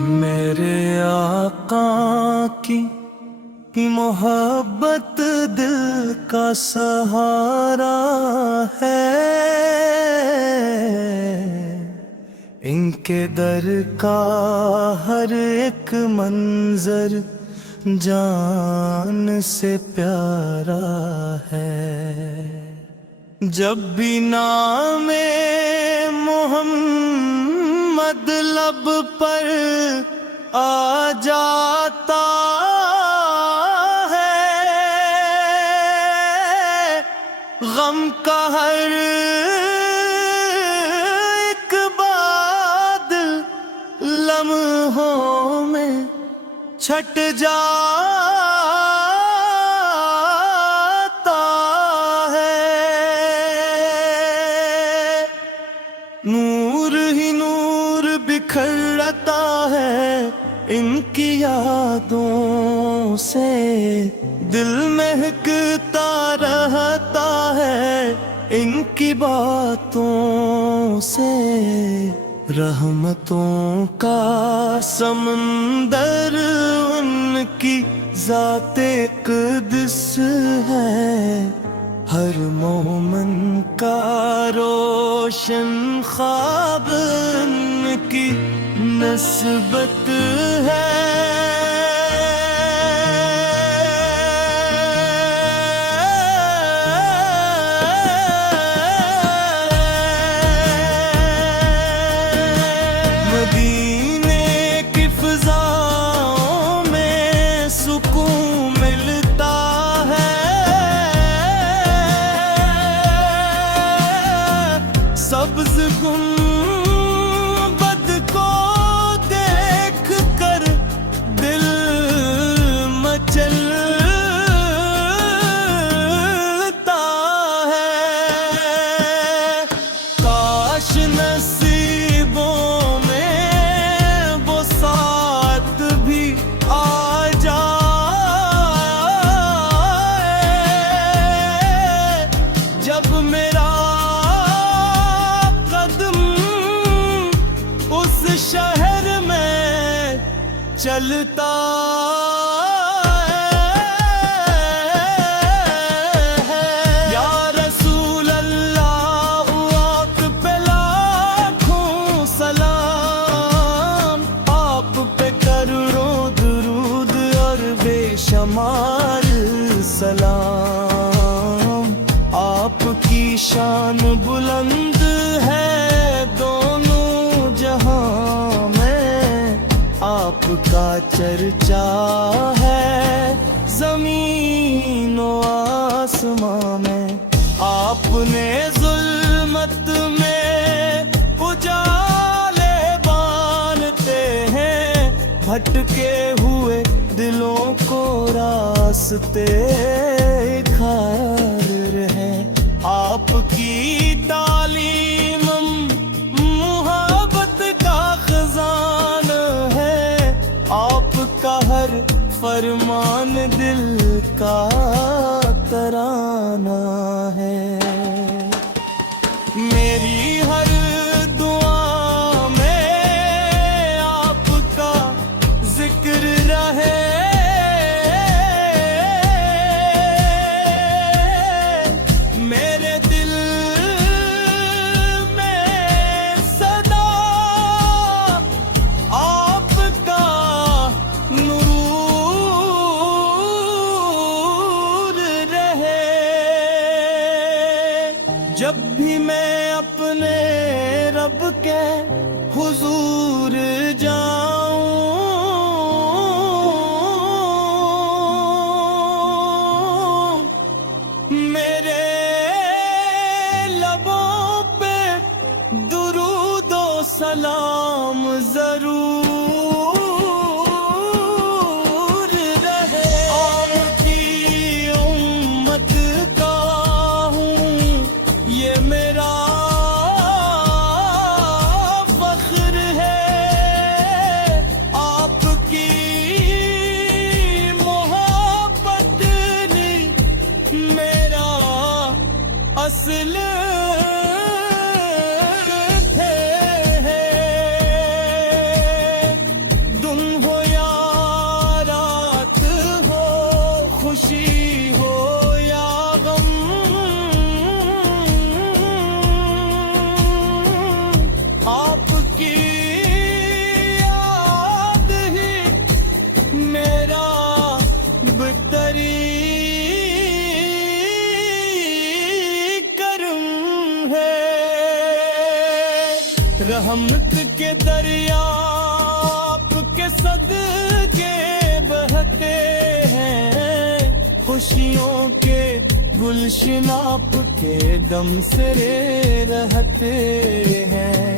میرے آقا کی محبت دل کا سہارا ہے، ان کے در کا ہر ایک منظر جان سے پیارا ہے۔ جب بھی نام محمد لب پر آ جاتا ہے، غم کا ہر ایک بادل لمحوں میں چھٹ جاتا ہے۔ نور ہی نور بکھرتا ہے ان کی یادوں سے، دل مہکتا رہتا ہے ان کی باتوں سے۔ رحمتوں کا سمندر ان کی ذات اقدس ہے، ہر مومن کا روشن خواب ان کی نسبت ہے۔ مدینے کی فضاؤں میں سکون ملتا ہے، سبز گنبد کو دیکھ کر دل مچلتا ہے۔ کاش نصیبوں میں وہ ساتھ بھی آ جائے، جب میرا شہر میں چلتا ہے۔ یا رسول اللہ آپ پہ لاکھوں سلام، آپ پہ کروڑوں درود اور بے شمار سلام۔ آپ کی شان بلند ہے دونوں جہاں میں، آپ کا چرچا ہے زمین و آسماں میں۔ آپ نے ظلمت میں اجالے باندھتے ہیں، بھٹکے ہوئے دلوں کو راستے دکھار ہیں۔ آپ کی تعلیم محبت کا خزان ہے، آپ کا ہر فرمان دل کا ترانہ ہے۔ میری ہر دعا میں آپ کا ذکر رہے، میرے دل میں صدا آپ کا نور رہے۔ جب بھی میں اپنے رب کے حضور جاؤں، میرے لبوں پہ درود و سلام ضرور رہے۔ آپ کی امت کا ہوں، یہ میرا فخر ہے، آپ کی محبت نے میرا اصل رحمت کے دریا آپ کے صدقے بہتے ہیں، خوشیوں کے گلشن آپ کے دم سے رہتے ہیں،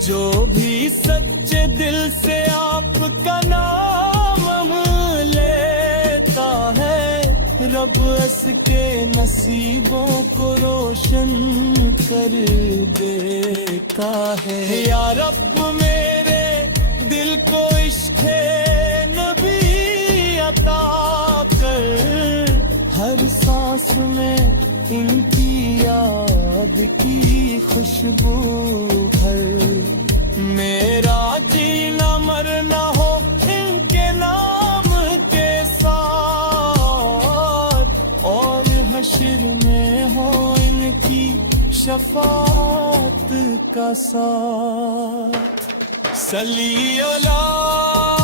جو بھی سچے دل سے آپ کا نام لیتا ہے، رب اس کے نصیبوں کو روشن کر دیتا ہے۔ یا رب میرے دل کو عشق نبی عطا کر، ہر سانس میں ان کی یاد کی خوشبو بھر، میرا جینا مرنا ہو ان کے نام کے ساتھ، اور حشر میں ہو ان کی شفاعت کا ساتھ۔ صلی اللہ